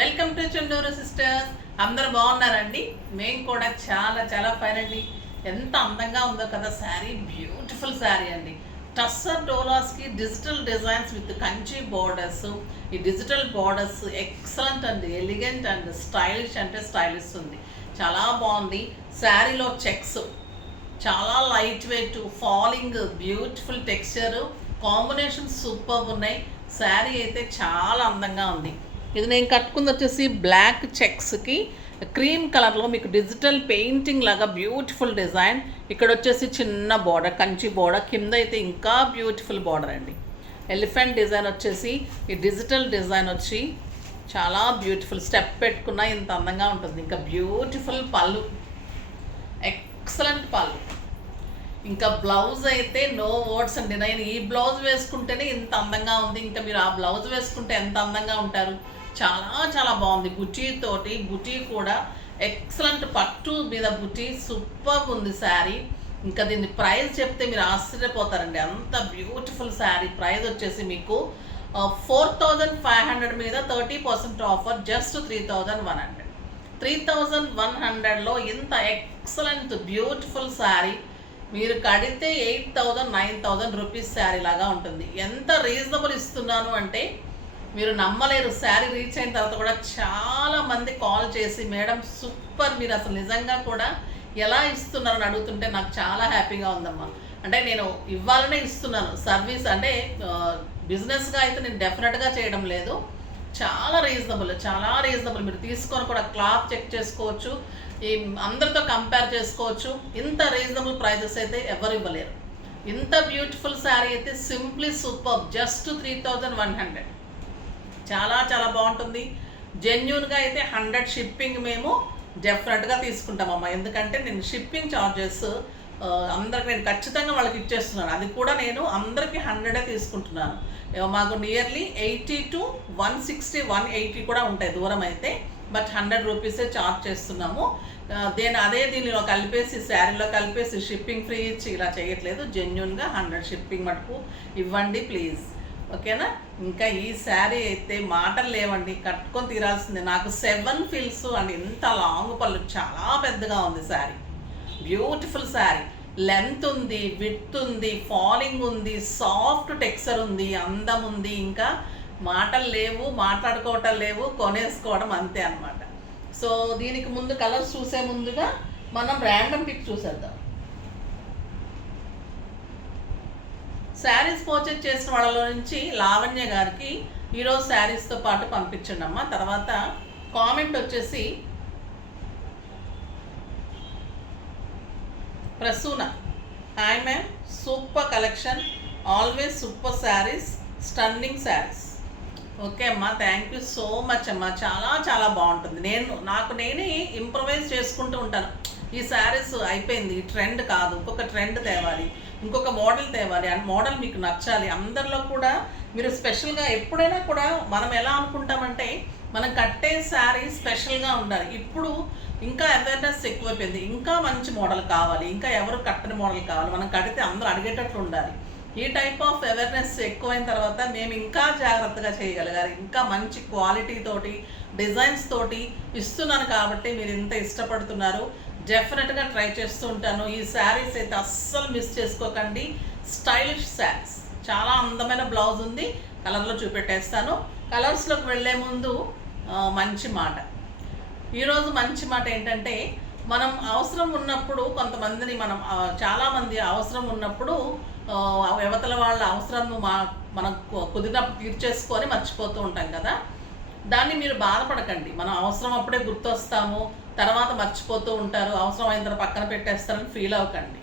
Welcome to Chunduru sisters. అందరు బాగున్నారండి? మేము కూడా చాలా చాలా ఫైన్ అండి. ఎంత అందంగా ఉందో కదా శారీ. బ్యూటిఫుల్ శారీ అండి. టస్సర్ డోలాస్కి digital designs with Kanchi borders. ఈ డిజిటల్ బోర్డర్స్ ఎక్సలెంట్ అండి, ఎలిగెంట్ అండ్ స్టైలిష్ అంటే స్టైలిష్ ఉంది. చాలా బాగుంది. శారీలో చెక్స్ చాలా light weight, falling, beautiful texture, combination super ఉన్నాయి. శారీ అయితే చాలా అందంగా ఉంది. ఇది నేను కట్టుకుంది వచ్చేసి బ్లాక్ చెక్స్కి క్రీమ్ కలర్లో మీకు డిజిటల్ పెయింటింగ్ లాగా బ్యూటిఫుల్ డిజైన్. ఇక్కడ వచ్చేసి చిన్న బోర్డర్, కంచి బోర్డర్, కింద అయితే ఇంకా బ్యూటిఫుల్ బోర్డర్ అండి. ఎలిఫెంట్ డిజైన్ వచ్చేసి ఈ డిజిటల్ డిజైన్ వచ్చి చాలా బ్యూటిఫుల్. స్టెప్ పెట్టుకున్నా ఇంత అందంగా ఉంటుంది. ఇంకా బ్యూటిఫుల్ పళ్ళు, ఎక్సలెంట్ పళ్ళు. ఇంకా బ్లౌజ్ అయితే నో వర్డ్స్ అండి. నేను ఈ బ్లౌజ్ వేసుకుంటేనే ఇంత అందంగా ఉంది, ఇంకా మీరు ఆ బ్లౌజ్ వేసుకుంటే ఎంత అందంగా ఉంటారు. చాలా చాలా బాగుంది. బుటీ బుటీ కూడా ఎక్సలెంట్, పట్టు మీద బుటీ సూపర్ ఉంది శారీ. ఇంకా దీన్ని ప్రైస్ చెప్తే మీరు ఆశ్చర్యపోతారండి, అంత బ్యూటిఫుల్ శారీ. ప్రైస్ వచ్చేసి మీకు 4500 మీద 30% ఆఫర్, జస్ట్ 3100. 3100లో ఇంత ఎక్సలెంట్ బ్యూటిఫుల్ శారీ మీరు కడితే 8000 9000 రూపీస్ శారీ లాగా ఉంటుంది. ఎంత రీజనబుల్ ఇస్తున్నాను అంటే మీరు నమ్మలేరు. శారీ రీచ్ అయిన తర్వాత కూడా చాలామంది కాల్ చేసి మేడం సూపర్, మీరు అసలు నిజంగా కూడా ఎలా ఇస్తున్నారని అడుగుతుంటే నాకు చాలా హ్యాపీగా ఉందమ్మా. అంటే నేను ఇవ్వాలనే ఇస్తున్నాను సర్వీస్, అంటే బిజినెస్గా అయితే నేను డెఫినెట్గా చేయడం లేదు. చాలా రీజనబుల్. మీరు తీసుకొని కూడా క్లాత్ చెక్ చేసుకోవచ్చు, ఈ అందరితో కంపేర్ చేసుకోవచ్చు. ఇంత రీజనబుల్ ప్రైజెస్ అయితే ఎవరు ఇవ్వలేరు. ఇంత బ్యూటిఫుల్ శారీ అయితే సింప్లీ సూపర్, జస్ట్ 3100. చాలా చాలా బాగుంటుంది. జెన్యూన్గా అయితే 100 షిప్పింగ్ మేము డెఫినెట్గా తీసుకుంటామమ్మా. ఎందుకంటే నేను షిప్పింగ్ ఛార్జెస్ అందరికి నేను ఖచ్చితంగా వాళ్ళకి ఇచ్చేస్తున్నాను. అది కూడా నేను అందరికీ 100 తీసుకుంటున్నాను. మాకు నియర్లీ 80 to 160 180 కూడా ఉంటాయి దూరం అయితే, బట్ 100 రూపీసే ఛార్జ్ చేస్తున్నాము. దీనిలో కలిపేసి, శారీలో కలిపేసి షిప్పింగ్ ఫ్రీ ఇచ్చి ఇలా చేయట్లేదు. జెన్యూన్గా 100 షిప్పింగ్ మటుకు ఇవ్వండి ప్లీజ్, ఓకేనా. ఇంకా ఈ శారీ అయితే మాటలు లేవండి, కట్టుకొని తీరాల్సిందే. నాకు 7 ఫీల్స్ అండ్ ఇంత లాంగ్ పళ్ళు, చాలా పెద్దగా ఉంది శారీ. బ్యూటిఫుల్ శారీ, లెంత్ ఉంది, విడ్త్ ఉంది, ఫాలింగ్ ఉంది, సాఫ్ట్ టెక్స్చర్ ఉంది, అందం ఉంది. ఇంకా మాటలు లేవు, మాట్లాడుకోవటం లేవు, కొనేసుకోవడం అంతే అనమాట. సో దీనికి ముందు కలర్స్ చూసే ముందుగా మనం ర్యాండమ్ పిక్ చూసేద్దాం. శారీస్ పర్చేజ్ చేసిన వాళ్ళలో నుంచి లావణ్య గారికి ఈరోజు శారీస్తో పాటు పంపించండి అమ్మ. తర్వాత కామెంట్ వచ్చేసి Prasuna, hi ma'am, super collection, always super saris, stunning saris. Okay అమ్మా, థ్యాంక్ యూ సో మచ్ అమ్మా. చాలా చాలా బాగుంటుంది. నేనే ఇంప్రవైజ్ చేసుకుంటూ ఉంటాను. ఈ శారీస్ అయిపోయింది, ఈ ట్రెండ్ కాదు, ఇంకొక ట్రెండ్ తేవాలి, ఇంకొక మోడల్ తేవాలి. అండ్ మోడల్ మీకు నచ్చాలి. అందరిలో కూడా మీరు స్పెషల్గా ఎప్పుడైనా కూడా మనం ఎలా అనుకుంటామంటే మనం కట్టే శారీ స్పెషల్గా ఉండాలి. ఇప్పుడు ఇంకా అవేర్నెస్ ఎక్కువైపోయింది, ఇంకా మంచి మోడల్ కావాలి, ఇంకా ఎవరు కట్టని మోడల్ కావాలి, మనం కడితే అందరూ అడిగేటట్లు ఉండాలి. ఈ టైప్ ఆఫ్ అవేర్నెస్ ఎక్కువైన తర్వాత మేము ఇంకా జాగ్రత్తగా చేయగలిగారు. ఇంకా మంచి క్వాలిటీ తోటి, డిజైన్స్ తోటి ఇస్తున్నాను కాబట్టి మీరు ఇంత ఇష్టపడుతున్నారు. డెఫినెట్గా ట్రై చేస్తూ ఉంటాను. ఈ శారీస్ అయితే అస్సలు మిస్ చేసుకోకండి. స్టైలిష్ శారీస్, చాలా అందమైన బ్లౌజ్ ఉంది, కలర్లో చూపెట్టేస్తాను. కలర్స్లోకి వెళ్ళే ముందు మంచి మాట. ఈరోజు మంచి మాట ఏంటంటే, మనం అవసరం ఉన్నప్పుడు కొంతమందిని చాలామంది అవసరం ఉన్నప్పుడు యువతల వాళ్ళ అవసరం మనం కుదిరినప్పుడు తీర్చేసుకొని మర్చిపోతూ ఉంటాం కదా. దాన్ని మీరు బాధపడకండి. మనం అవసరం అప్పుడే గుర్తొస్తాము, తర్వాత మర్చిపోతూ ఉంటారు, అవసరం అయిన తర్వాత పక్కన పెట్టేస్తారని ఫీల్ అవ్వకండి.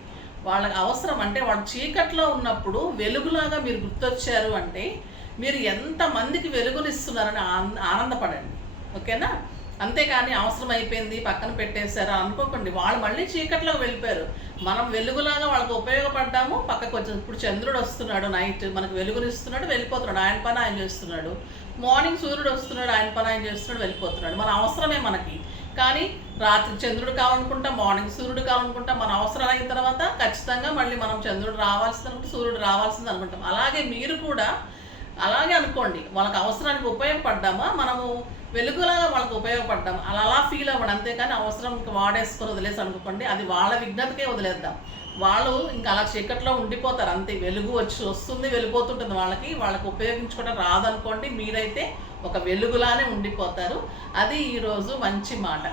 వాళ్ళకి అవసరం అంటే వాళ్ళు చీకట్లో ఉన్నప్పుడు వెలుగులాగా మీరు గుర్తొచ్చారు అంటే మీరు ఎంతమందికి వెలుగునిస్తున్నారని ఆనందపడండి, ఓకేనా. అంతేకాని అవసరం అయిపోయింది పక్కన పెట్టేశారా అనుకోకండి. వాళ్ళు మళ్ళీ చీకట్లోకి వెళ్ళిపోయారు, మనం వెలుగులాగా వాళ్ళకి ఉపయోగపడ్డాము, పక్కకు వచ్చి. ఇప్పుడు చంద్రుడు వస్తున్నాడు, నైట్ మనకు వెలుగునిస్తున్నాడు, వెళ్ళిపోతున్నాడు, ఆయన పని ఆయన చేస్తున్నాడు. మార్నింగ్ సూర్యుడు వస్తున్నాడు, ఆయన పని ఆయన చేస్తున్నాడు, వెళ్ళిపోతున్నాడు. మన అవసరమే మనకి. కానీ రాత్రి చంద్రుడు కావాలనుకుంటాం, మార్నింగ్ సూర్యుడు కావాలనుకుంటాం. మన అవసరం అయిన తర్వాత ఖచ్చితంగా మళ్ళీ మనం చంద్రుడు రావాల్సింది అనుకుంటే, సూర్యుడు రావాల్సింది అనుకుంటాం. అలాగే మీరు కూడా అలాగే అనుకోండి, వాళ్ళకి అవసరానికి ఉపయోగపడ్డామా, మనము వెలుగులాగా వాళ్ళకి ఉపయోగపడ్డాము అలా ఫీల్ అవ్వడం, అంతేకాని అవసరంకి వాడేసుకొని వదిలేసి అనుకోండి, అది వాళ్ళ విజ్ఞతకే వదిలేద్దాం. వాళ్ళు ఇంకా అలా చీకట్లో ఉండిపోతారు అంతే. వెలుగు వస్తుంది వెళ్ళిపోతుంటుంది, వాళ్ళకి ఉపయోగించుకోవడం రాదనుకోండి, మీరైతే ఒక వెలుగులానే ఉండిపోతారు. అది ఈరోజు మంచి మాట.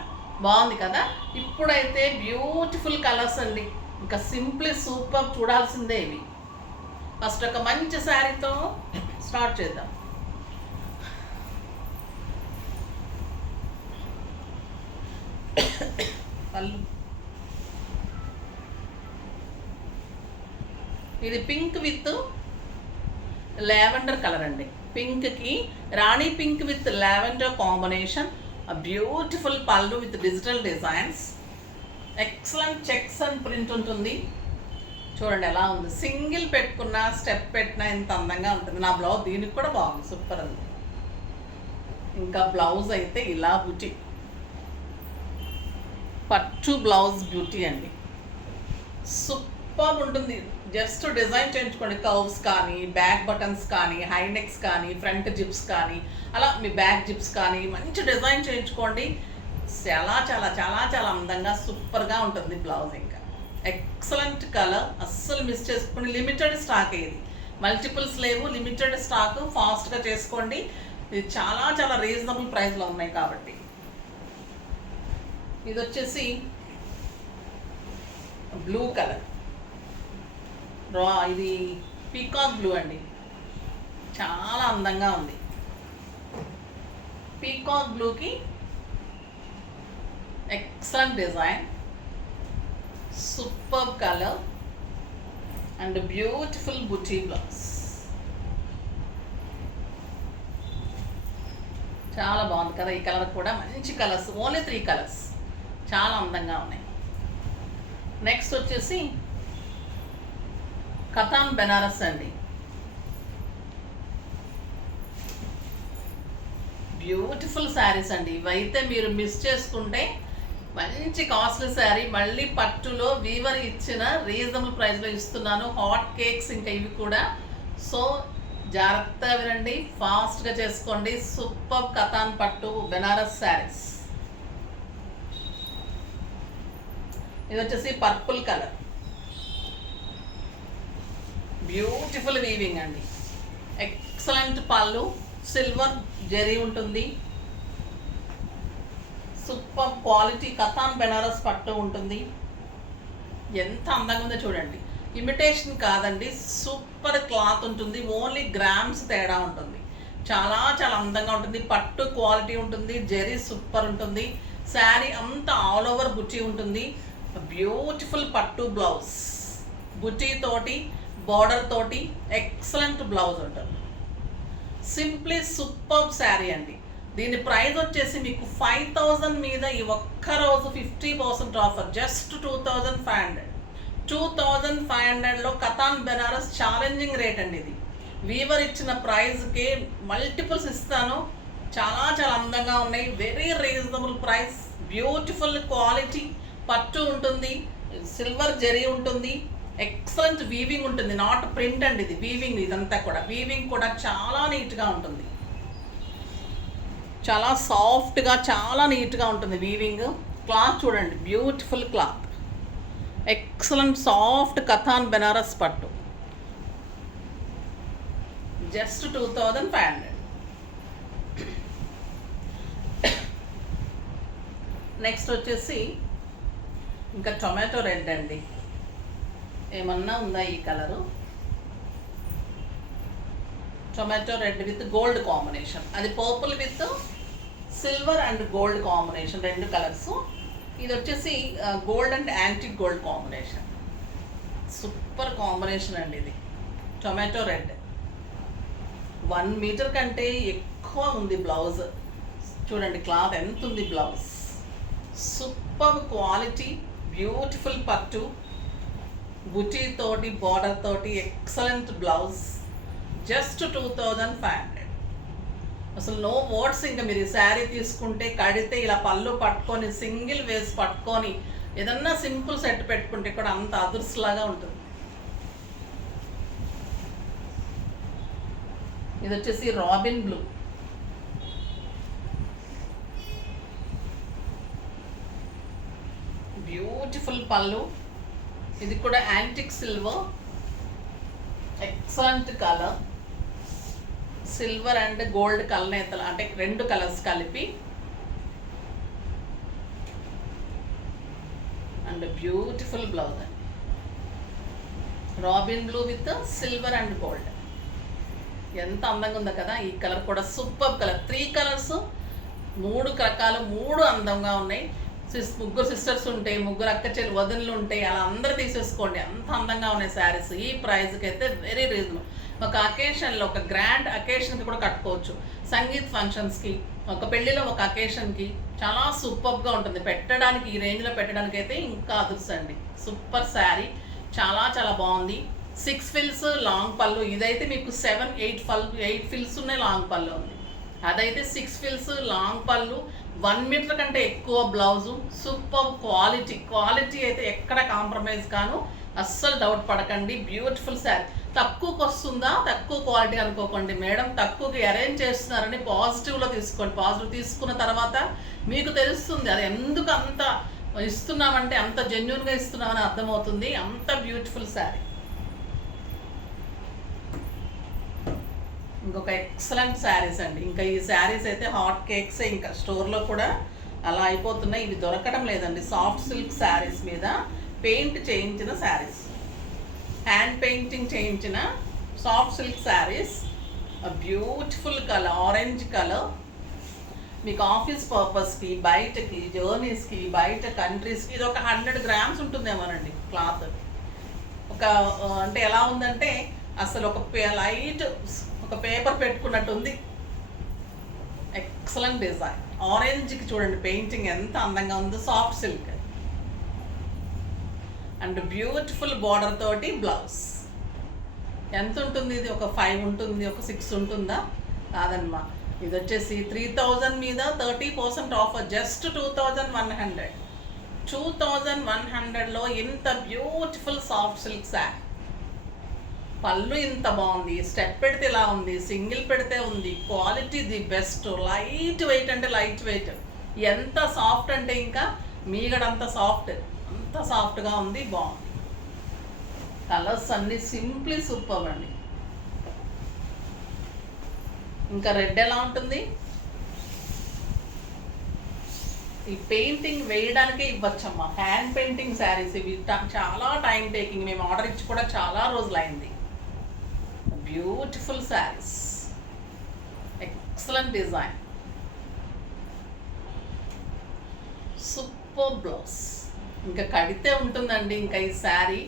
బాగుంది కదా. ఇప్పుడైతే బ్యూటిఫుల్ కలర్స్ అండి, ఇంకా సింప్లీ సూపర్, చూడాల్సిందే ఇవి. ఫస్ట్ ఒక మంచి శారీతో స్టార్ట్ చేద్దాం. పళ్ళు ఇది పింక్ విత్ లావెండర్ కలర్ అండి. పింక్కి rani pink with lavender combination. Beautiful pallu with digital designs. Excellent checks and print ఉంటుంది. చూడండి ఎలా ఉంది, సింగిల్ పెట్టుకున్న స్టెప్ పెట్టినా ఎంత అందంగా ఉంటుంది. నా బ్లౌజ్ దీనికి కూడా బాగుంది, సూపర్ ఉంది. ఇంకా బ్లౌజ్ అయితే ఇలా బ్యూటీ, పట్టు బ్లౌజ్ బ్యూటీ అండి, సూపర్ ఉంటుంది. జస్ట్ డిజైన్ చేయించుకోండి, కర్వ్స్ కానీ, బ్యాక్ బటన్స్ కానీ, హై నెక్స్ కానీ, ఫ్రంట్ జిప్స్ కానీ, అలా మీ బ్యాక్ జిప్స్ కానీ మంచి డిజైన్ చేయించుకోండి. చాలా చాలా చాలా చాలా అందంగా సూపర్గా ఉంటుంది బ్లౌజ్. ఇంకా ఎక్సలెంట్ కలర్, అస్సలు మిస్ చేసుకుని. లిమిటెడ్ స్టాక్, ఇది మల్టిపుల్స్ లేవు, లిమిటెడ్ స్టాక్. ఫాస్ట్గా చేసుకోండి, ఇది చాలా చాలా రీజనబుల్ ప్రైస్లో ఉన్నాయి కాబట్టి. ఇది వచ్చేసి బ్లూ కలర్, ఇది పీకాక్ బ్లూ అండి, చాలా అందంగా ఉంది. పీకాక్ బ్లూకి excellent design, super colour and beautiful buti blouse. చాలా బాగుంది కదా. ఈ కలర్ కూడా మంచి కలర్స్, ఓన్లీ 3 కలర్స్, చాలా అందంగా ఉన్నాయి. నెక్స్ట్ వచ్చేసి కథాన్ బెనారస్ అండి, బ్యూటిఫుల్ శారీస్ అండి. ఇవైతే మీరు మిస్ చేసుకుంటే మంచి కాస్ట్లీ శారీ. మళ్ళీ పట్టులో వీవర్ ఇచ్చిన రీజనబుల్ ప్రైస్లో ఇస్తున్నాను. హాట్ కేక్స్ ఇంకా ఇవి కూడా. సో జాగ్రత్తగా వినండి, ఫాస్ట్గా చేసుకోండి. సూపర్ కథాన్ పట్టు బెనారస్ శారీస్. ఇది వచ్చేసి పర్పుల్ కలర్, బ్యూటిఫుల్ వీవింగ్ అండి, ఎక్సలెంట్ పళ్ళు, సిల్వర్ జరీ ఉంటుంది, సూపర్ క్వాలిటీ కథాన్ బెనారస్ పట్టు ఉంటుంది. ఎంత అందంగా ఉందో చూడండి. ఇమిటేషన్ కాదండి, సూపర్ క్లాత్ ఉంటుంది. ఓన్లీ గ్రామ్స్ తేడా ఉంటుంది. చాలా చాలా అందంగా ఉంటుంది. పట్టు క్వాలిటీ ఉంటుంది, జరీ సూపర్ ఉంటుంది. శారీ అంతా ఆల్ ఓవర్ బుటీ ఉంటుంది. బ్యూటిఫుల్ పట్టు బ్లౌజ్, బుటీ తోటి బార్డర్ తోటి ఎక్సలెంట్ బ్లౌజ్ ఉంటుంది. సింప్లీ సూపర్ శారీ అండి. దీని ప్రైస్ వచ్చేసి మీకు 5000 మీద ఈ ఒక్కరోజు 50% ఆఫర్, జస్ట్ 2500. 2500లో కథాన్ బెనారస్ ఛాలెంజింగ్ రేట్ అండి. ఇది వీవర్ ఇచ్చిన ప్రైస్కే మల్టిపుల్స్ ఇస్తాను. చాలా చాలా అందంగా ఉన్నాయి. Very reasonable price, beautiful quality. పట్టు ఉంటుంది, సిల్వర్ జరీ ఉంటుంది, ఎక్సలెంట్ వీవింగ్ ఉంటుంది. నాట్ ప్రింట్ అండి, ఇది వీవింగ్. ఇదంతా కూడా వీవింగ్ కూడా చాలా నీట్గా ఉంటుంది, చాలా సాఫ్ట్గా, చాలా నీట్గా ఉంటుంది వీవింగ్. క్లాత్ చూడండి, beautiful cloth, excellent soft katan Banaras పట్టు, జస్ట్ 2500. నెక్స్ట్ వచ్చేసి ఇంకా టొమాటో రెడ్ అండి. ఏమన్నా ఉందా ఈ colour? Tomato red with gold combination. అది purple with silver and gold combination, 2 colours. ఇది వచ్చేసి gold and antique gold combination. Super combination అండి ఇది. టొమాటో రెడ్ 1 మీటర్ కంటే ఎక్కువ ఉంది బ్లౌజ్. చూడండి క్లాత్ ఎంత ఉంది బ్లౌజ్. సూపర్ క్వాలిటీ, బ్యూటిఫుల్ పట్టు, బుటీ తోటి బార్డర్ తోటి ఎక్సలెంట్ బ్లౌజ్, జస్ట్ 2500. అసలు నో వర్డ్స్. ఇంకా మీరు ఈ శారీ తీసుకుంటే కడితే ఇలా పళ్ళు పట్టుకొని సింగిల్ వేస్ పట్టుకొని ఏదన్నా సింపుల్ సెట్ పెట్టుకుంటే కూడా అంత అదుర్స్లాగా ఉంటుంది. ఇది వచ్చేసి రాబిన్ బ్లూ, బ్యూటిఫుల్ పళ్ళు. ఇది కూడా antique silver, excellent colour, silver and gold కలనేతలు అంటే 2 కలర్స్ కలిపి. అండ్ బ్యూటిఫుల్ బ్లౌజ్ అండి, robin blue with silver and gold. ఎంత అందంగా ఉందో కదా. ఈ కలర్ కూడా సూపర్ కలర్. 3 కలర్స్, 3 రకాలు, 3 అందంగా ఉన్నాయి. ముగ్గురు సిస్టర్స్ ఉంటాయి, ముగ్గురు అక్క చెల్లి వదినలు ఉంటాయి, అలా అందరూ తీసేసుకోండి. అంత అందంగా ఉన్నాయి శారీస్. ఈ ప్రైస్కి అయితే వెరీ రీజనబుల్. ఒక అకేషన్లో, ఒక గ్రాండ్ అకేషన్కి కూడా కట్టుకోవచ్చు. సంగీత్ ఫంక్షన్స్కి, ఒక పెళ్ళిలో, ఒక అకేషన్కి చాలా సూపర్గా ఉంటుంది. పెట్టడానికి ఈ రేంజ్లో పెట్టడానికి అయితే ఇంకా అదుర్సండి. సూపర్ శారీ, చాలా చాలా బాగుంది. 6 ఫిల్స్ లాంగ్ పళ్ళు. ఇదైతే మీకు 7, 8 ఫిల్స్ ఉన్నాయి, లాంగ్ పళ్ళు ఉంది. అదైతే 6 ఫిల్స్ లాంగ్ పళ్ళు, 1 మీటర్ కంటే ఎక్కువ బ్లౌజు. సూపర్ క్వాలిటీ అయితే ఎక్కడ కాంప్రమైజ్ కాను, అస్సలు డౌట్ పడకండి. బ్యూటిఫుల్ శారీ. తక్కువకి వస్తుందా, తక్కువ క్వాలిటీ అనుకోకండి మేడం. తక్కువకి అరేంజ్ చేస్తున్నారని పాజిటివ్లో తీసుకోండి. పాజిటివ్ తీసుకున్న తర్వాత మీకు తెలుస్తుంది అది ఎందుకు అంత ఇస్తున్నామంటే, అంత జెన్యున్గా ఇస్తున్నామని అర్థమవుతుంది. అంత బ్యూటిఫుల్ శారీ. ఇంకొక ఎక్సలెంట్ శారీస్ అండి. ఇంకా ఈ శారీస్ అయితే హాట్ కేక్స్, ఇంకా స్టోర్లో కూడా అలా అయిపోతున్నాయి. ఇవి దొరకడం లేదండి. సాఫ్ట్ సిల్క్ శారీస్ మీద పెయింట్ చేయించిన శారీస్, హ్యాండ్ పెయింటింగ్ చేయించిన soft silk saris. Beautiful colour, orange colour. మీకు ఆఫీస్ పర్పస్కి, బయటకి, జర్నీస్కి, బయట కంట్రీస్కి ఇది ఒక 100 గ్రామ్స్ ఉంటుందేమోనండి క్లాత్. ఒక అంటే ఎలా ఉందంటే అసలు ఒక లైట్ ఒక పేపర్ పెట్టుకున్నట్టుంది. Excellent design. ఆరెంజ్కి చూడండి పెయింటింగ్ ఎంత అందంగా ఉందో. Soft silk and beautiful border తోటి బ్లౌజ్. ఎంత ఉంటుంది ఇది? ఒక 5 ఉంటుంది, ఒక 6 ఉంటుందా? కాదమ్మా. ఇది వచ్చేసి 3000 మీద 30% ఆఫర్. జస్ట్ 2100. 2100లో ఇంత బ్యూటిఫుల్ సాఫ్ట్ సిల్క్ శారీ. పళ్ళు ఇంత బాగుంది, స్టెప్ పెడితే ఇలా ఉంది, సింగిల్ పెడితే ఉంది. Quality the best. Light weight అంటే లైట్ వెయిట్. ఎంత సాఫ్ట్ అంటే ఇంకా మీగడంత సాఫ్ట్, అంత సాఫ్ట్గా ఉంది. బాగుంది. కలర్స్ అన్నీ సింప్లీ సూపర్ అండి. ఇంకా రెడ్ ఎలా ఉంటుంది? ఈ పెయింటింగ్ వేయడానికే ఇవ్వచ్చమ్మా. హ్యాండ్ పెయింటింగ్ శారీస్ ఇవి చాలా టైం టేకింగ్. మేము ఆర్డర్ ఇచ్చి కూడా చాలా రోజులైంది. Beautiful saris, excellent design, super blouse. ఇంకా కడితే ఉంటుందండి ఇంకా ఈ శారీ.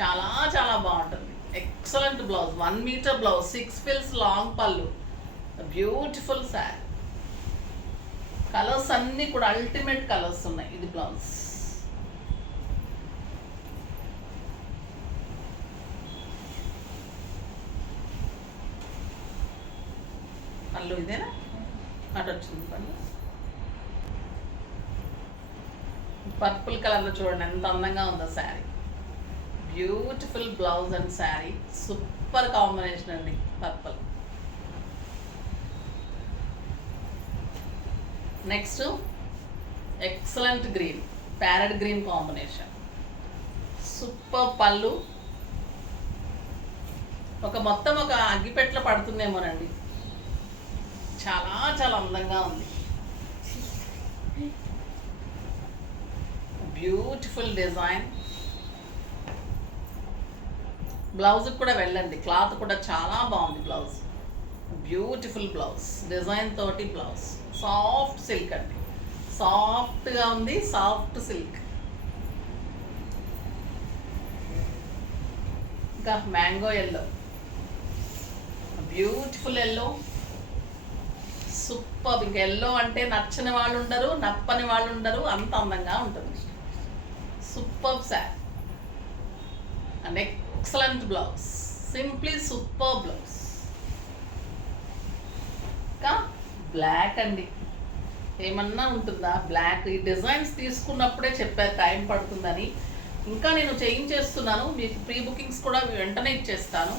చాలా చాలా బాగుంటుంది. ఎక్సలెంట్ బ్లౌజ్, 1 మీటర్ బ్లౌజ్, 6 ఫిల్స్ లాంగ్ పళ్ళు. బ్యూటిఫుల్ శారీ. కలర్స్ అన్నీ కూడా అల్టిమేట్ కలర్స్ ఉన్నాయి. ఇది బ్లౌజ్. పళ్ళు ఇదేనా? అటు వచ్చింది పళ్ళు. పర్పుల్ కలర్లో చూడండి ఎంత అందంగా ఉందో sari. Beautiful blouse and sari. Super combination అండి purple. Next excellent green, parrot green combination. Super pallu. మొత్తం ఒక అగ్గిపెట్టలో పడుతుందేమోనండి. చాలా చాలా అందంగా ఉంది. Beautiful design. బ్లౌజ్కి కూడా వెళ్ళండి. క్లాత్ కూడా చాలా బాగుంది బ్లౌజ్. బ్యూటిఫుల్ బ్లౌజ్, డిజైన్ తోటి బ్లౌజ్. సాఫ్ట్ సిల్క్ అండి, సాఫ్ట్గా ఉంది. Soft silk. ఇంకా mango yellow, beautiful yellow. Super. ఇంకా ఎల్లో అంటే నచ్చని వాళ్ళు ఉండరు, నప్పని వాళ్ళు ఉండరు. అంత అందంగా ఉంటుంది. Super sari and excellent blouse. Simply super blouse. ఇంకా బ్లాక్ అండి, ఏమన్నా ఉంటుందా బ్లాక్? ఈ డిజైన్స్ తీసుకున్నప్పుడే చెప్పారు టైం పడుతుందని. ఇంకా నేను చేయించేస్తున్నాను. మీకు ప్రీ బుకింగ్స్ కూడా వెంటనే ఇచ్చేస్తాను.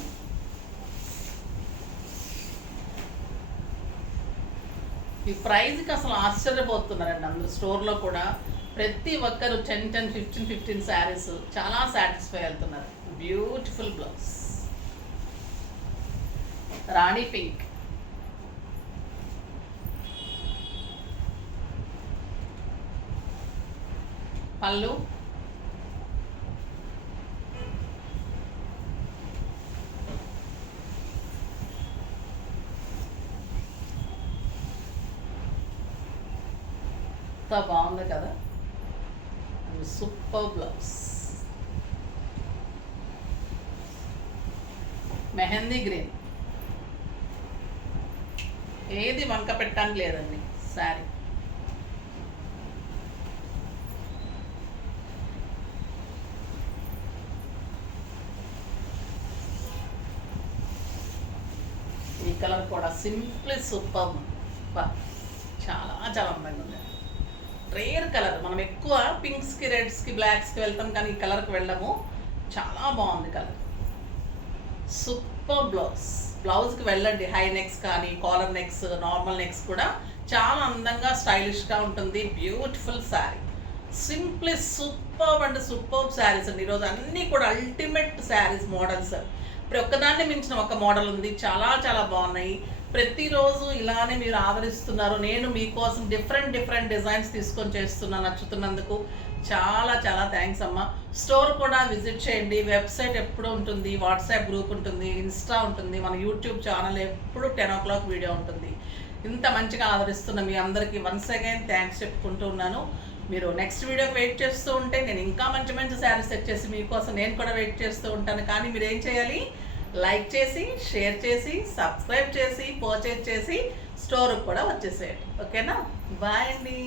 ఈ ప్రైజ్కి అసలు ఆశ్చర్యపోతున్నారండి అందరూ. స్టోర్లో కూడా ప్రతి ఒక్కరు 10, 15 శారీస్ చాలా సాటిస్ఫై అవుతున్నారు. బ్యూటిఫుల్ బ్లౌజ్, రాణి పింక్, పళ్ళు, ఎంత బాగుంది కదా, సూపర్ బ్లౌజ్, మెహందీ గ్రీన్, ఏది వంక పెట్టడానికి లేదండి శారీ. ఈ కలర్ కూడా సింప్లీ సూపర్, చాలా చాలా అందంగా ఉంది. రేర్ కలర్, మనం ఎక్కువ పింక్స్కి, రెడ్స్కి, బ్లాక్స్కి వెళ్తాం కానీ ఈ కలర్కి వెళ్ళము. చాలా బాగుంది కలర్, సూపర్ బ్లౌజ్. బ్లౌజ్కి వెళ్ళండి, హై నెక్స్ కానీ కాలర్ నెక్స్, నార్మల్ నెక్స్ కూడా చాలా అందంగా స్టైలిష్గా ఉంటుంది. Beautiful sari, simply super and super saris అండి. ఈరోజు అన్నీ కూడా అల్టిమేట్ శారీస్ మోడల్స్. ఇప్పుడు ఒక్కదాన్ని మించిన ఒక మోడల్ ఉంది, చాలా చాలా బాగున్నాయి. ప్రతిరోజు ఇలానే మీరు ఆదరిస్తున్నారు. నేను మీకోసం డిఫరెంట్ డిజైన్స్ తీసుకొని చేస్తున్నాను. నచ్చుతున్నందుకు చాలా చాలా థ్యాంక్స్ అమ్మ. స్టోర్ కూడా విజిట్ చేయండి. వెబ్సైట్ ఎప్పుడు ఉంటుంది, వాట్సాప్ గ్రూప్ ఉంటుంది, ఇన్స్టా ఉంటుంది, మన యూట్యూబ్ ఛానల్ ఎప్పుడు 10 o'clock వీడియో ఉంటుంది. ఇంత మంచిగా ఆదరిస్తున్న మీ అందరికీ వన్స్ అగైన్ థ్యాంక్స్ చెప్పుకుంటూ ఉన్నాను. మీరు నెక్స్ట్ వీడియోకి వెయిట్ చేస్తూ ఉంటే నేను ఇంకా మంచి మంచి శారీస్ తెచ్చేసి మీకోసం నేను కూడా వెయిట్ చేస్తూ ఉంటాను. కానీ మీరు ఏం చేయాలి, లైక్ చేసి, షేర్ చేసి, సబ్స్క్రైబ్ చేసి, పర్చేజ్ చేసి స్టోర్కి కూడా వచ్చేసేయండి. ఓకేనా? బాయ్ అండి.